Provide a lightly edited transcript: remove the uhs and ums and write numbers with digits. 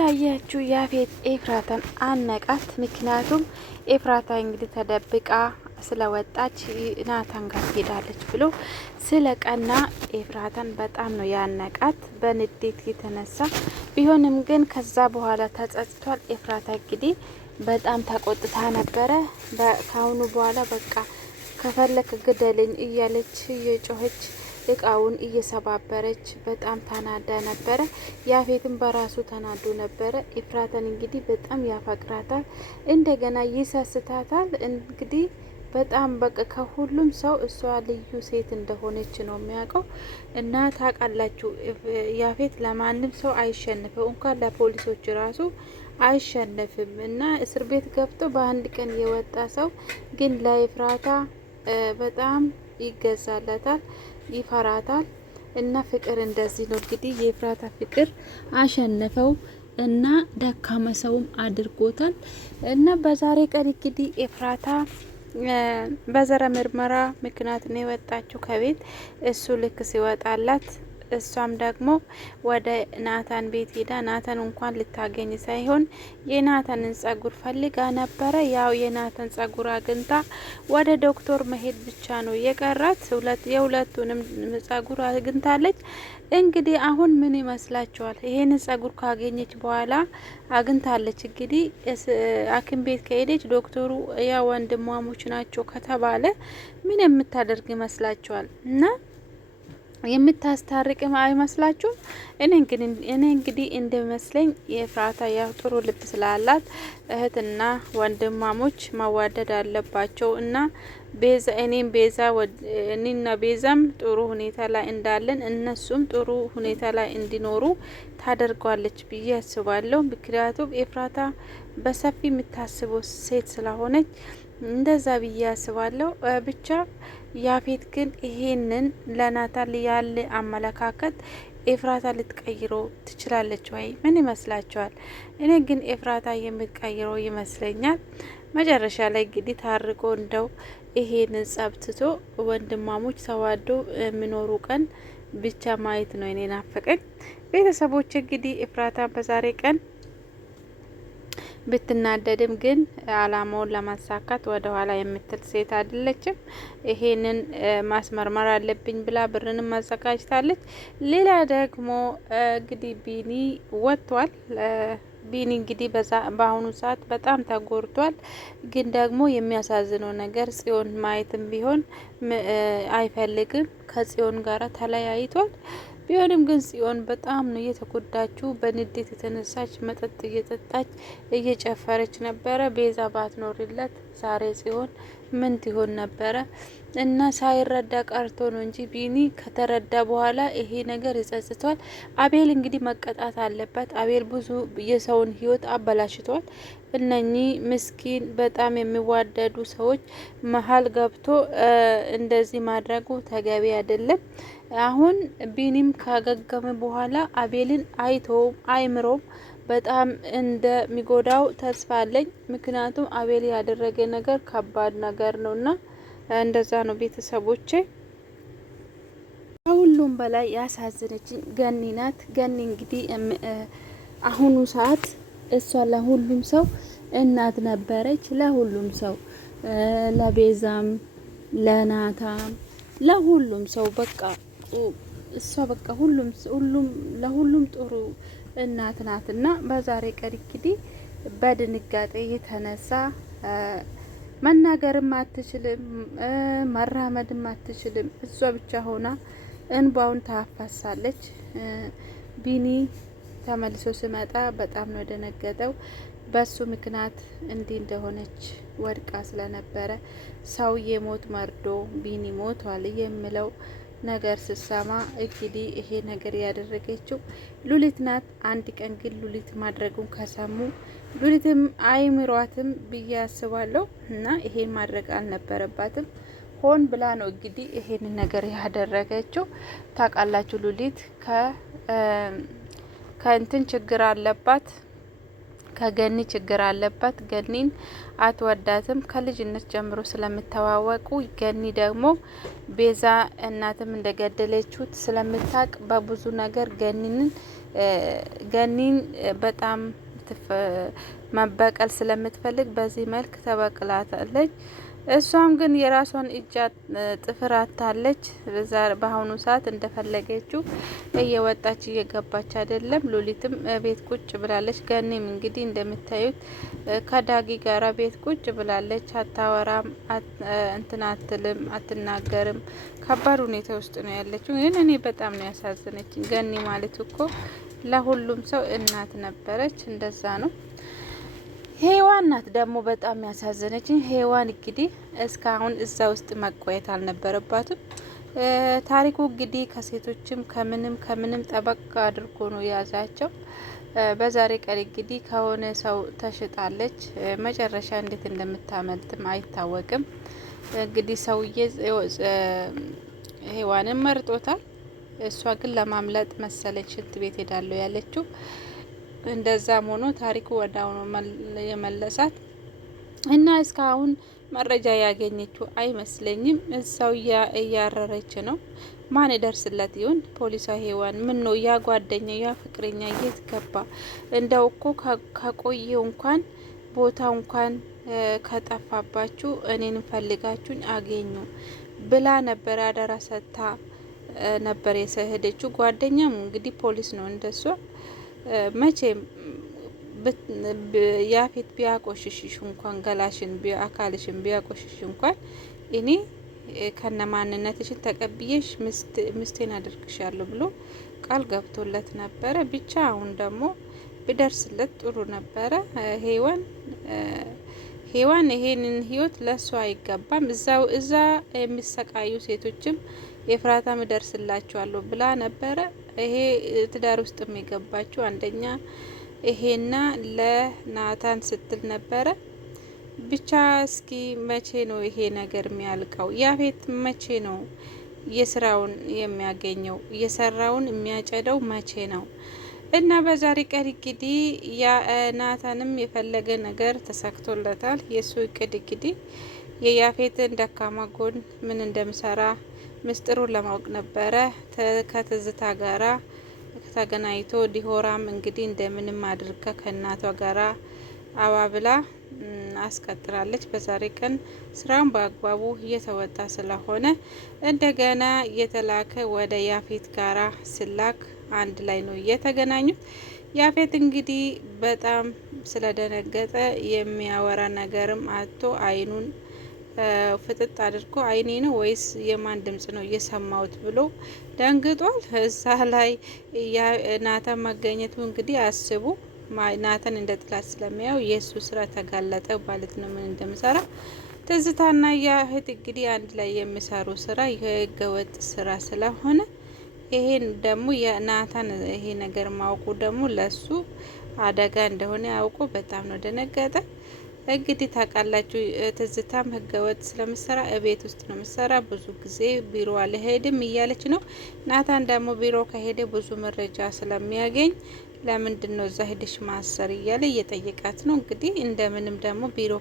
እንዳያችሁ ያፌት ኤፍራታን አነቃት። ምክንያቱም ኤፍራታ እንግዲህ ተደብቃ ስለወጣች ናታን ጋር ሄዳለች ብሎ ስለቀና ኤፍራታን በጣም ነው ያነቃት በንዴት የተነሳ ቢሆንም ግን ከዛ በኋላ ተጸጽቷል። ኤፍራታ እንግዲህ በጣም ተቆጥታ ነበረ። ከአሁኑ በኋላ በቃ ከፈለክ ግደልኝ እያለች እየጮኸች እቃውን እየሰባበረች በጣም ተናዳ ነበረ። ያፌትም በራሱ ተናዶ ነበረ። ኤፍራታን እንግዲህ በጣም ያፈቅራታል፣ እንደገና ይሰስታታል። እንግዲህ በጣም በቃ ከሁሉም ሰው እሷ ልዩ ሴት እንደሆነች ነው የሚያውቀው። እና ታውቃላችሁ ያፌት ለማንም ሰው አይሸንፍም፣ እንኳን ለፖሊሶች ራሱ አይሸነፍም። እና እስር ቤት ገብቶ በአንድ ቀን የወጣ ሰው ግን ለኤፍራታ በጣም ይገዛለታል፣ ይፈራታል። እና ፍቅር እንደዚህ ነው እንግዲህ የኤፍራታ ፍቅር አሸነፈው እና ደካማ ሰውም አድርጎታል። እና በዛሬ ቀን እንግዲህ ኤፍራታ በዘረ ምርመራ ምክንያት ነው የወጣችው ከቤት። እሱ ልክ ሲወጣላት እሷም ደግሞ ወደ ናታን ቤት ሄዳ ናታን እንኳን ልታገኝ ሳይሆን የናታንን ጸጉር ፈልጋ ነበረ። ያው የናታን ጸጉር አግኝታ ወደ ዶክተር መሄድ ብቻ ነው የቀራት። የሁለቱንም ጸጉር አግኝታለች። እንግዲህ አሁን ምን ይመስላችኋል? ይሄን ጸጉር ካገኘች በኋላ አግኝታለች። እንግዲህ ሐኪም ቤት ከሄደች ዶክተሩ ያ ወንድማሞች ናቸው ከተባለ ምን የምታደርግ ይመስላችኋል? እና የምታስታርቅም አይመስላችሁም? እኔ እንግዲህ እንደመስለኝ የኤፍራታ ያው ጥሩ ልብ ስላላት እህትና ወንድማሞች መዋደድ አለባቸው እና እኔና ቤዛም ጥሩ ሁኔታ ላይ እንዳለን እነሱም ጥሩ ሁኔታ ላይ እንዲኖሩ ታደርጓለች ብዬ አስባለሁ። ምክንያቱም ኤፍራታ በሰፊ የምታስበው ሴት ስለሆነች እንደዛ ብዬ አስባለሁ። ብቻ ያፌት ግን ይሄንን ለናታን ያለ አመለካከት ኤፍራታ ልትቀይረው ትችላለች ወይ? ምን ይመስላችኋል? እኔ ግን ኤፍራታ የምትቀይረው ይመስለኛል። መጨረሻ ላይ እንግዲህ ታርቆ እንደው ይሄንን ጸብትቶ ወንድማሞች ተዋዶ የሚኖሩ ቀን ብቻ ማየት ነው እኔ ናፈቀኝ። ቤተሰቦች እንግዲህ ኤፍራታ በዛሬ ቀን ብትናደድም ግን አላማውን ለማሳካት ወደ ኋላ የምትል ሴት አይደለችም። ይሄንን ማስመርመር አለብኝ ብላ ብርንም አዘጋጅታለች። ሌላ ደግሞ እንግዲህ ቢኒ ወጥቷል። ቢኒ እንግዲህ በአሁኑ ሰዓት በጣም ተጎድቷል። ግን ደግሞ የሚያሳዝነው ነገር ጽዮን ማየትም ቢሆን አይፈልግም። ከጽዮን ጋር ተለያይቷል። ቢሆንም ግን ጽዮን በጣም ነው እየተጎዳችው። በንዴት የተነሳች መጠጥ እየጠጣች እየጨፈረች ነበረ። ቤዛ ባትኖርለት ዛሬ ጽዮን ምን ትሆን ነበረ? እና ሳይረዳ ቀርቶ ነው እንጂ ቢኒ ከተረዳ በኋላ ይሄ ነገር ይጸጽቷል። አቤል እንግዲህ መቀጣት አለበት። አቤል ብዙ የሰውን ሕይወት አበላሽቷል። እነኚህ ምስኪን በጣም የሚዋደዱ ሰዎች መሀል ገብቶ እንደዚህ ማድረጉ ተገቢ አይደለም። አሁን ቢኒም ካገገመ በኋላ አቤልን አይተውም አይምሮም በጣም እንደሚጎዳው ተስፋ አለኝ። ምክንያቱም አቤል ያደረገ ነገር ከባድ ነገር ነውና እንደዛ ነው ቤተሰቦቼ። ከሁሉም በላይ ያሳዘነችኝ ገኒ ናት። ገኒ እንግዲህ አሁኑ ሰዓት እሷ ለሁሉም ሰው እናት ነበረች። ለሁሉም ሰው ለቤዛም፣ ለናታም፣ ለሁሉም ሰው በቃ እሷ በቃ ለሁሉም ጥሩ እናት ናትና በዛሬ ቀን እንግዲህ በድንጋጤ የተነሳ መናገርም አትችልም፣ መራመድም አትችልም። እሷ ብቻ ሆና እንባውን ታፋሳለች። ቢኒ ተመልሶ ሲመጣ በጣም ነው ደነገጠው። በሱ ምክንያት እንዲህ እንደሆነች ወድቃ ስለነበረ ሰው የሞት መርዶ ቢኒ ሞቷል የሚለው ነገር ስሰማ እንግዲህ ይሄ ነገር ያደረገችው ሉሊት ናት። አንድ ቀን ግን ሉሊት ማድረጉን ከሰሙ ሉሊትም አይምሯትም ብዬ አስባለሁ። እና ይሄን ማድረግ አልነበረባትም። ሆን ብላ ነው እንግዲህ ይሄን ነገር ያደረገችው። ታውቃላችሁ ሉሊት ከእንትን ችግር አለባት፣ ከገኒ ችግር አለባት። ገኒን አትወዳትም ከልጅነት ጀምሮ ስለምተዋወቁ። ገኒ ደግሞ ቤዛ እናትም እንደገደለችው ስለምታቅ በብዙ ነገር ገኒንን ገኒን በጣም መበቀል ስለምትፈልግ በዚህ መልክ ተበቅላታለች። እሷም ግን የራሷን እጅ ጥፍር አታለች። በአሁኑ ሰዓት እንደፈለገችው እየወጣች እየገባች አይደለም። ሉሊትም ቤት ቁጭ ብላለች። ገኒም እንግዲህ እንደምታዩት ከዳጊ ጋራ ቤት ቁጭ ብላለች። አታወራም፣ እንትን አትልም፣ አትናገርም። ከባድ ሁኔታ ውስጥ ነው ያለችው። ግን እኔ በጣም ነው ያሳዘነችኝ። ገኒ ማለት እኮ ለሁሉም ሰው እናት ነበረች። እንደዛ ነው። ሄዋን ናት ደግሞ በጣም ያሳዘነችኝ። ሄዋን እንግዲህ እስካሁን እዛ ውስጥ መቆየት አልነበረባትም። ታሪኩ እንግዲህ ከሴቶችም ከምንም ጠበቅ አድርጎ ነው የያዛቸው። በዛሬ ቀን እንግዲህ ከሆነ ሰው ተሽጣለች። መጨረሻ እንዴት እንደምታመልጥም አይታወቅም። እንግዲህ ሰውዬ ሄዋንን መርጦታል። እሷ ግን ለማምለጥ መሰለኝ ሽንት ቤት ሄዳለሁ ያለችው። እንደዛም ሆኖ ታሪኩ ወዳው ነው የመለሳት እና እስካሁን መረጃ ያገኘችው አይመስለኝም። እዛው እያረረች ነው። ማን ይደርስለት ይሆን? ፖሊሷ ሄዋን ምን ነው ያ ጓደኛ ያ ፍቅረኛ የት ገባ? እንደው እኮ ከቆየው እንኳን ቦታው እንኳን ከጠፋባችሁ እኔን ፈልጋችሁኝ አገኙ ብላ ነበር አደራ ሰጥታ ነበር የሰሄደችው። ጓደኛም እንግዲህ ፖሊስ ነው እንደሷ። መቼም ያፌት ቢያቆሽሽሽ እንኳን ገላሽን አካልሽን ቢያቆሽሽ እንኳን እኔ ከነ ማንነትሽን ተቀብዬሽ ምስቴን አድርግሻለሁ ብሎ ቃል ገብቶለት ነበረ። ብቻ አሁን ደግሞ ቢደርስለት ጥሩ ነበረ። ሄዋን ይሄንን ህይወት ለሷ አይገባም። እዛ የሚሰቃዩ ሴቶችም ኤፍራታም እደርስላችኋለሁ ብላ ነበረ። ይሄ ትዳር ውስጥ የሚገባችው አንደኛ ይሄና ለናታን ስትል ነበረ። ብቻ እስኪ መቼ ነው ይሄ ነገር የሚያልቀው? ያፌት መቼ ነው የስራውን የሚያገኘው? የሰራውን የሚያጨደው መቼ ነው? እና በዛሬ ቀን እንግዲህ ናታንም የፈለገ ነገር ተሳክቶለታል። የሱ እቅድ እንግዲህ የያፌትን ደካማ ጎን ምን እንደምሰራ ምስጢሩን ለማወቅ ነበረ። ከትዝታ ጋራ ተገናኝቶ ዲሆራም እንግዲህ እንደምንም አድርጋ ከእናቷ ጋራ አባብላ አስቀጥራለች። በዛሬ ቀን ስራውን በአግባቡ እየተወጣ ስለሆነ እንደገና እየተላከ ወደ ያፌት ጋራ ስላክ አንድ ላይ ነው የተገናኙት። ያፌት እንግዲህ በጣም ስለደነገጠ የሚያወራ ነገርም አጥቶ አይኑን ፍጥጥ አድርጎ አይኔ ነው ወይስ የማን ድምጽ ነው እየሰማሁት ብሎ ደንግጧል። እዛ ላይ ናታን መገኘቱ እንግዲህ አስቡ። ናታን እንደ ጥላት ስለሚያው የእሱ ስራ ተጋለጠ ማለት ነው፣ ምን እንደምሰራ። ትዝታና ያፌት እንግዲህ አንድ ላይ የሚሰሩ ስራ የህገወጥ ስራ ስለሆነ ይሄን ደግሞ የናታን ይሄ ነገር ማውቁ ደግሞ ለሱ አደጋ እንደሆነ ያውቁ በጣም ነው ደነገጠ። እንግዲህ ታውቃላችሁ ትዝታም ህገወጥ ስለምሰራ እቤት ውስጥ ነው ምሰራ፣ ብዙ ጊዜ ቢሮ አልሄድም እያለች ነው። ናታን ደግሞ ቢሮ ከሄደ ብዙ መረጃ ስለሚያገኝ ለምንድን ነው እዛ ሄደሽ ማሰር እያለ እየጠየቃት ነው። እንግዲህ እንደምንም ደግሞ ቢሮ